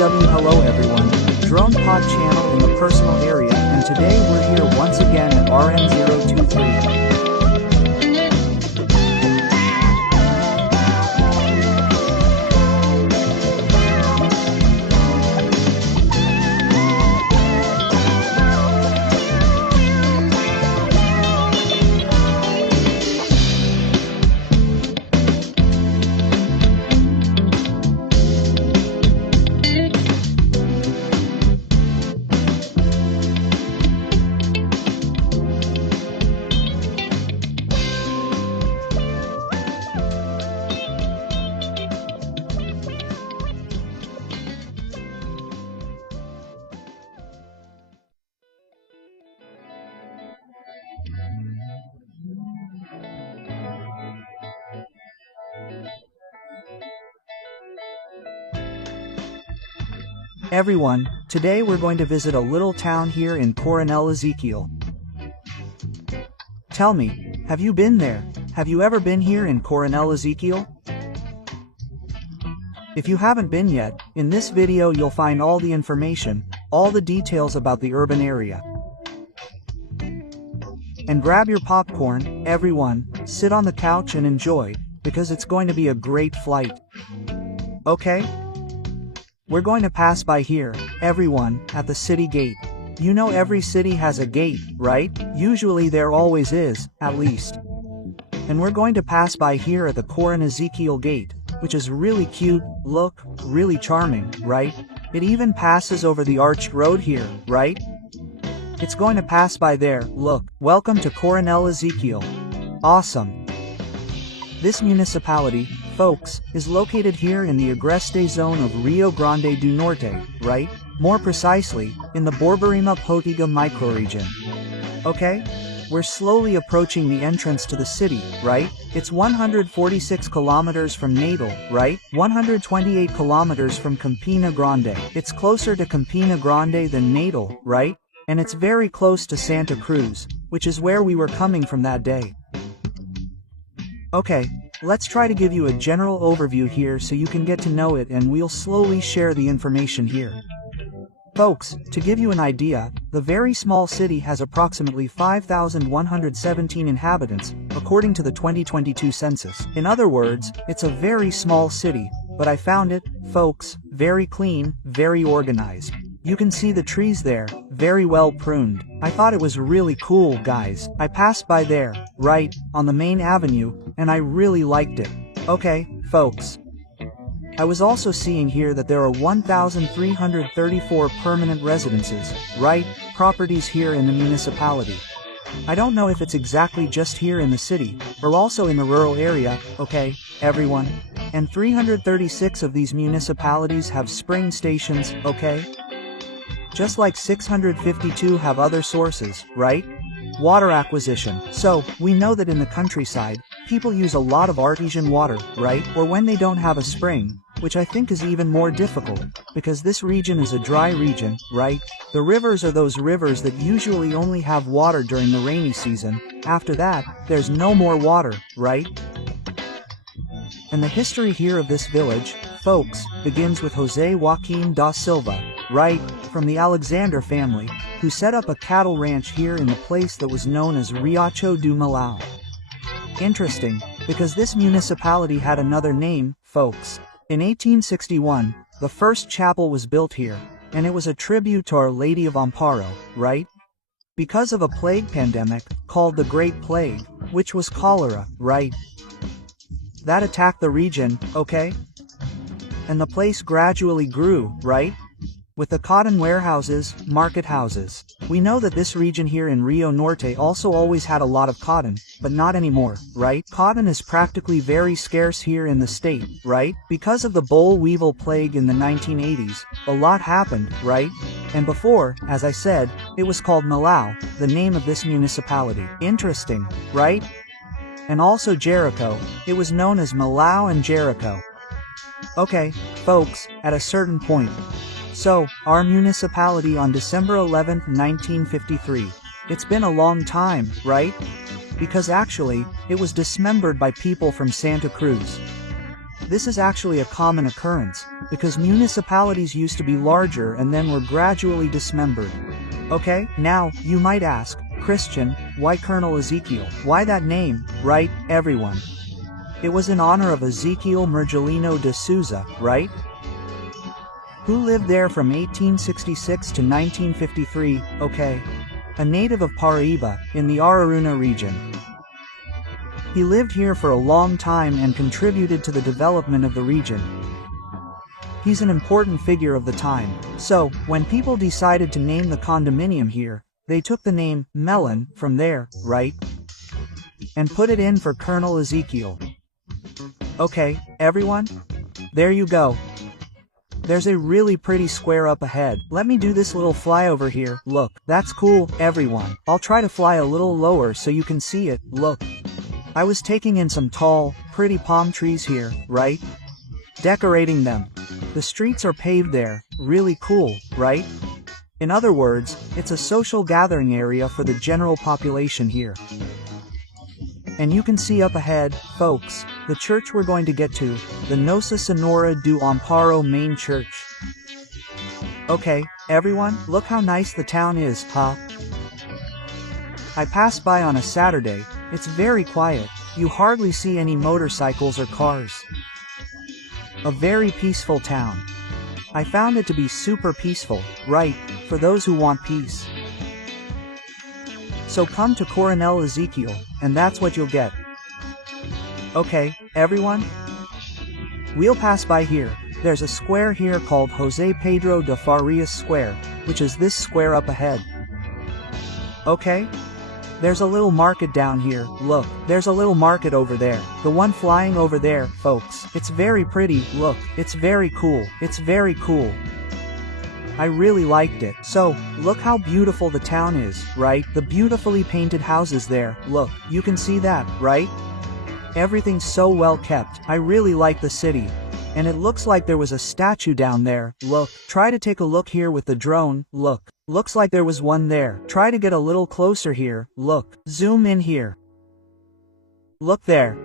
Hello everyone, Drone Pod channel in the personal area, and today we're here once again at RN023. Everyone, today we're going to visit a little town here in Coronel, Ezequiel. Tell me, have you been there? Have you ever been here in Coronel, Ezequiel? If you haven't been yet, in this video you'll find all the information, all the details about the urban area. And grab your popcorn, everyone, sit on the couch and enjoy, because it's going to be a great flight. Okay? We're going to pass by here, everyone, at the city gate. You know every city has a gate, right? Usually there always is, at least. And we're going to pass by here at the Coronel Ezequiel gate, which is really cute, look, really charming, right? It even passes over the arched road here, right? It's going to pass by there, look. Welcome to Coronel Ezequiel. Awesome. This municipality, folks, is located here in the Agreste zone of Rio Grande do Norte, right? More precisely, in the Borborema Potiga microregion. Okay? We're slowly approaching the entrance to the city, right? It's 146 kilometers from Natal, right? 128 kilometers from Campina Grande. It's closer to Campina Grande than Natal, right? And it's very close to Santa Cruz, which is where we were coming from that day. Okay, let's try to give you a general overview here so you can get to know it, and we'll slowly share the information here. Folks, to give you an idea, the very small city has approximately 5,117 inhabitants, according to the 2022 census. In other words, it's a very small city, but I found it, folks, very clean, very organized. You can see the trees there, very well pruned. I thought it was really cool, guys. I passed by there, right, on the main avenue, and I really liked it. Okay, folks. I was also seeing here that there are 1,334 permanent residences, right, properties here in the municipality. I don't know if it's exactly just here in the city, or also in the rural area, okay, everyone? And 336 of these municipalities have spring stations, okay? Just like 652 have other sources, right? Water acquisition. So, we know that in the countryside, people use a lot of artesian water, right? Or when they don't have a spring, which I think is even more difficult, because this region is a dry region, right? The rivers are those rivers that usually only have water during the rainy season. After that, there's no more water, right? And the history here of this village, folks, begins with Jose Joaquim da Silva, right, from the Alexander family, who set up a cattle ranch here in the place that was known as Riacho do Malau. Interesting, because this municipality had another name, folks. In 1861, the first chapel was built here, and it was a tribute to Our Lady of Amparo, right? Because of a plague pandemic, called the Great Plague, which was cholera, right? That attacked the region, okay? And the place gradually grew, right? With the cotton warehouses, market houses. We know that this region here in Rio Norte also always had a lot of cotton, but not anymore, right? Cotton is practically very scarce here in the state, right? Because of the boll weevil plague in the 1980s, a lot happened, right? And before, as I said, it was called Malau, the name of this municipality. Interesting, right? And also Jericho, it was known as Malau and Jericho. Okay, folks, at a certain point. So, our municipality on December 11, 1953. It's been a long time, right? Because actually, it was dismembered by people from Santa Cruz. This is actually a common occurrence, because municipalities used to be larger and then were gradually dismembered. Okay, now, you might ask, Christian, why Colonel Ezequiel? Why that name, right, everyone? It was in honor of Ezequiel Mergelino de Souza, right? Who lived there from 1866 to 1953, okay? A native of Paraíba, in the Araruna region. He lived here for a long time and contributed to the development of the region. He's an important figure of the time, so, when people decided to name the condominium here, they took the name, Melon, from there, right? And put it in for Colonel Ezequiel. Okay, everyone? There you go. There's a really pretty square up ahead. Let me do this little flyover here. Look, that's cool, everyone. I'll try to fly a little lower so you can see it. Look. I was taking in some tall, pretty palm trees here, right? Decorating them. The streets are paved there. Really cool, right? In other words, it's a social gathering area for the general population here. And you can see up ahead, folks, the church we're going to get to, the Nossa Senhora do Amparo main church. Okay, everyone, look how nice the town is, huh? I passed by on a Saturday. It's very quiet. You hardly see any motorcycles or cars. A very peaceful town. I found it to be super peaceful, right, for those who want peace. So come to Coronel Ezequiel, and that's what you'll get. Okay, everyone? We'll pass by here. There's a square here called Jose Pedro de Farias Square, which is this square up ahead. Okay? There's a little market down here. Look, there's a little market over there. The one flying over there, folks. It's very pretty. Look, it's very cool. It's very cool. I really liked it. So, look how beautiful the town is, right? The beautifully painted houses there. Look, you can see that, right? Everything's so well kept. I really like the city. And it looks like there was a statue down there. Look, try to take a look here with the drone. Look, looks like there was one there. Try to get a little closer here. Look, zoom in here. Look there.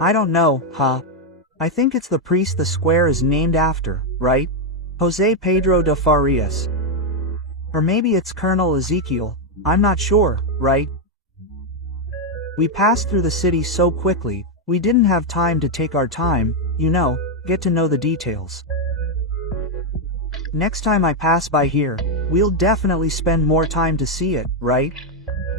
I don't know, huh? I think it's the priest the square is named after, right? Jose Pedro de Farias. Or maybe it's Colonel Ezequiel. I'm not sure, right? We passed through the city so quickly, we didn't have time to take our time, you know, get to know the details. Next time I pass by here, we'll definitely spend more time to see it, right?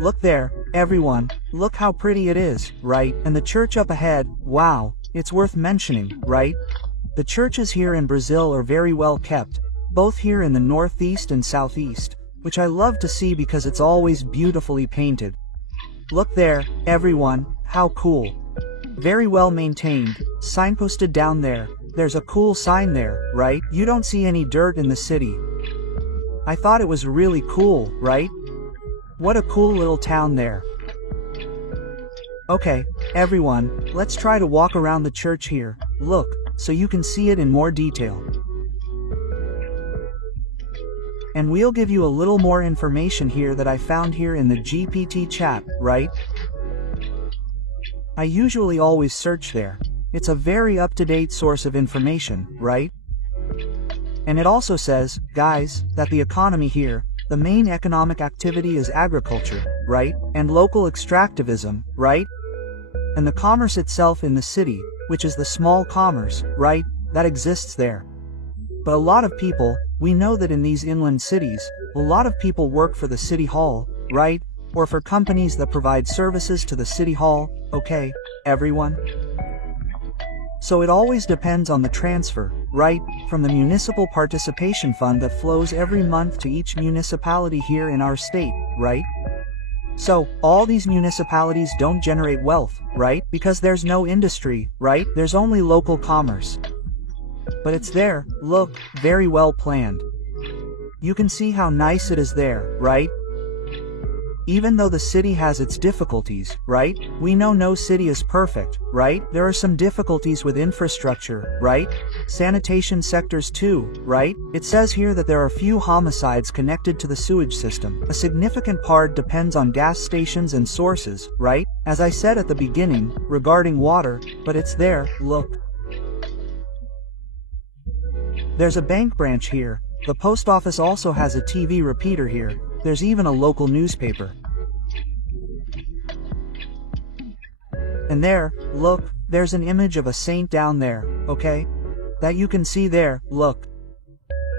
Look there, everyone, look how pretty it is, right? And the church up ahead, wow, it's worth mentioning, right? The churches here in Brazil are very well kept, both here in the northeast and southeast, which I love to see because it's always beautifully painted. Look there, everyone, how cool. Very well maintained, signposted down there. There's a cool sign there, right? You don't see any dirt in the city. I thought it was really cool, right? What a cool little town there. Okay, everyone, let's try to walk around the church here. Look, so you can see it in more detail. And we'll give you a little more information here that I found here in the GPT chat, right? I usually always search there. It's a very up-to-date source of information, right? And it also says, guys, that the economy here, the main economic activity is agriculture, right? And local extractivism, right? And the commerce itself in the city, which is the small commerce, right, that exists there. But a lot of people, we know that in these inland cities, a lot of people work for the city hall, right? Or for companies that provide services to the city hall, okay, everyone? So it always depends on the transfer, right, from the municipal participation fund that flows every month to each municipality here in our state, right? So, all these municipalities don't generate wealth, right? Because there's no industry, right? There's only local commerce. But it's there, look, very well planned. You can see how nice it is there, right? Even though the city has its difficulties, right? We know no city is perfect, right? There are some difficulties with infrastructure, right? Sanitation sectors too, right? It says here that there are few homicides connected to the sewage system. A significant part depends on gas stations and sources, right? As I said at the beginning, regarding water, but it's there, look. There's a bank branch here. The post office also has a TV repeater here. There's even a local newspaper. And there, look, there's an image of a saint down there, okay? That you can see there, look.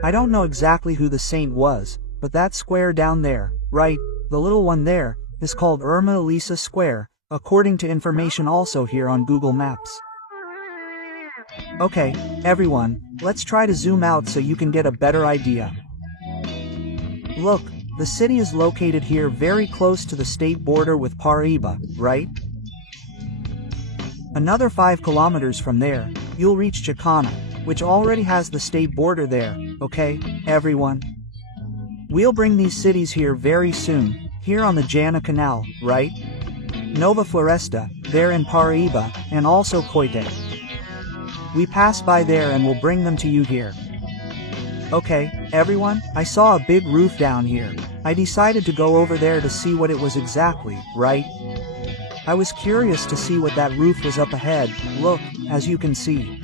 I don't know exactly who the saint was, but that square down there, right, the little one there, is called Irma Elisa Square, according to information also here on Google Maps. Okay, everyone, let's try to zoom out so you can get a better idea. Look, the city is located here very close to the state border with Paraíba, right? Another 5 kilometers from there, you'll reach Jacana, which already has the state border there, okay, everyone? We'll bring these cities here very soon, here on the Jana Canal, right? Nova Floresta, there in Paraíba, and also Coite. We pass by there and we'll bring them to you here. Okay, everyone, I saw a big roof down here. I decided to go over there to see what it was exactly, right? I was curious to see what that roof was up ahead. Look, as you can see.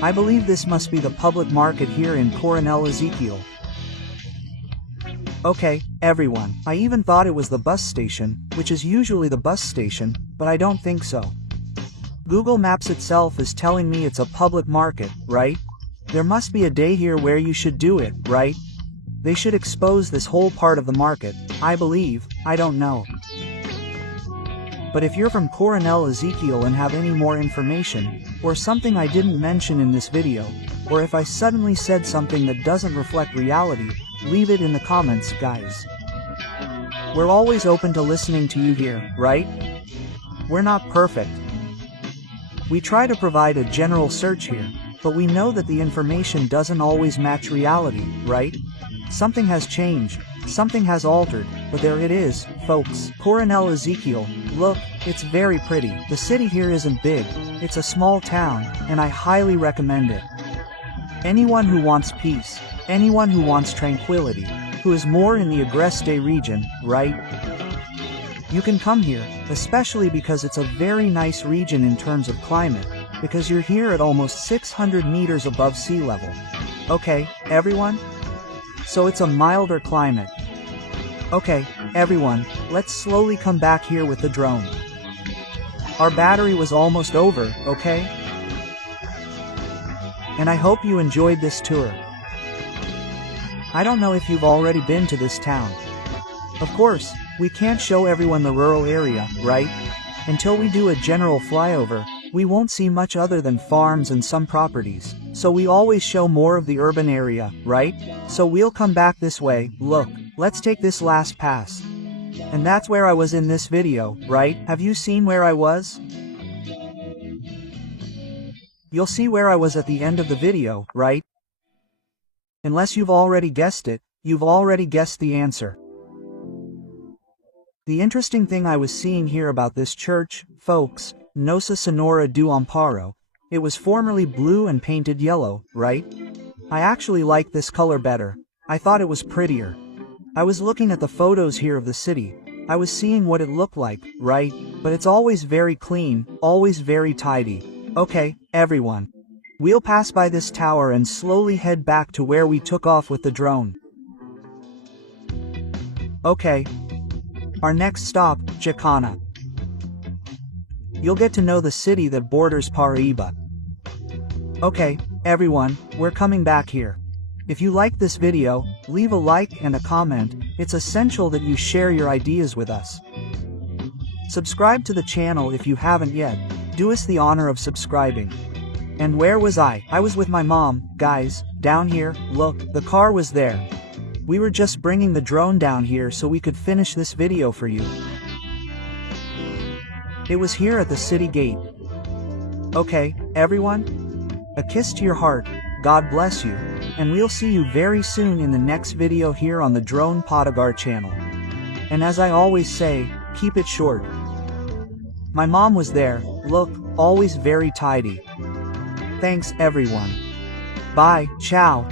I believe this must be the public market here in Coronel, Ezequiel. Okay, everyone, I even thought it was the bus station, which is usually the bus station, but I don't think so. Google Maps itself is telling me it's a public market, right? There must be a day here where you should do it, right? They should expose this whole part of the market, I believe, I don't know. But if you're from Coronel Ezequiel and have any more information, or something I didn't mention in this video, or if I suddenly said something that doesn't reflect reality, leave it in the comments, guys. We're always open to listening to you here, right? We're not perfect. We try to provide a general search here, but we know that the information doesn't always match reality, right? Something has changed, something has altered, but there it is, folks. Coronel Ezequiel, look, it's very pretty. The city here isn't big, it's a small town, and I highly recommend it. Anyone who wants peace, anyone who wants tranquility, who is more in the Agreste region, right? You can come here, especially because it's a very nice region in terms of climate, because you're here at almost 600 meters above sea level. Okay, everyone? So it's a milder climate. Okay, everyone, let's slowly come back here with the drone. Our battery was almost over, okay? And I hope you enjoyed this tour. I don't know if you've already been to this town. Of course, we can't show everyone the rural area, right? Until we do a general flyover, we won't see much other than farms and some properties, so we always show more of the urban area, right? So we'll come back this way. Look, let's take this last pass. And that's where I was in this video, right? Have you seen where I was? You'll see where I was at the end of the video, right? Unless you've already guessed it, you've already guessed the answer. The interesting thing I was seeing here about this church, folks, Nossa Senhora do Amparo, it was formerly blue and painted yellow, right? I actually like this color better. I thought it was prettier. I was looking at the photos here of the city. I was seeing what it looked like, right? But it's always very clean, always very tidy. Okay, everyone. We'll pass by this tower and slowly head back to where we took off with the drone. Okay. Our next stop, Jacana. You'll get to know the city that borders Paraíba. Okay, everyone, we're coming back here. If you like this video, leave a like and a comment. It's essential that you share your ideas with us. Subscribe to the channel if you haven't yet. Do us the honor of subscribing. And where was I? I was with my mom, guys, down here, look, the car was there. We were just bringing the drone down here so we could finish this video for you. It was here at the city gate. Okay, everyone? A kiss to your heart, God bless you, and we'll see you very soon in the next video here on the Drone Podagar channel. And as I always say, keep it short. My mom was there, look, always very tidy. Thanks everyone. Bye, ciao.